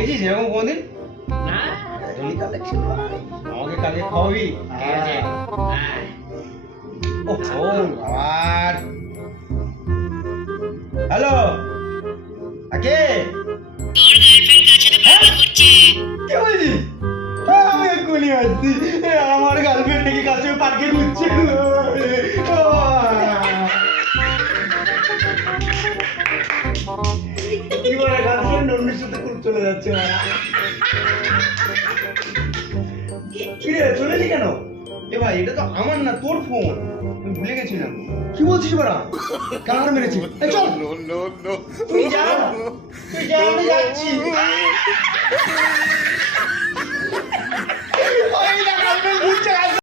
দেখেছিস এরকম কোনদিন? না জলি কালেকশন ভাই, আমাকে কালকে খাওয়াবি? ঠিক আছে আয়। ও আবার হ্যালো, আকে তোর গার্লফ্রেন্ড কার সাথে প্রেম করছে? কে বলছিস? আমি এক্ষুনি আসছি। আমার গার্লফ্রেন্ড নাকি কাছে পার্কে ঘুরছে। কি বলে গার্লফ্রেন্ড অন্যের সাথে খুব চলে যাচ্ছে মারা। কি রে চলেছি কেন? এ ভাই এটা তো আমার না, তোর ফোন, আমি ভুলে গেছিলাম। কি বলছিস বাড়া? কার মেরেছি? এই চল। তুই যা, তুই যা, আমি যাচ্ছি। ওই না গার্লফ্রেন্ড ঘুরছে।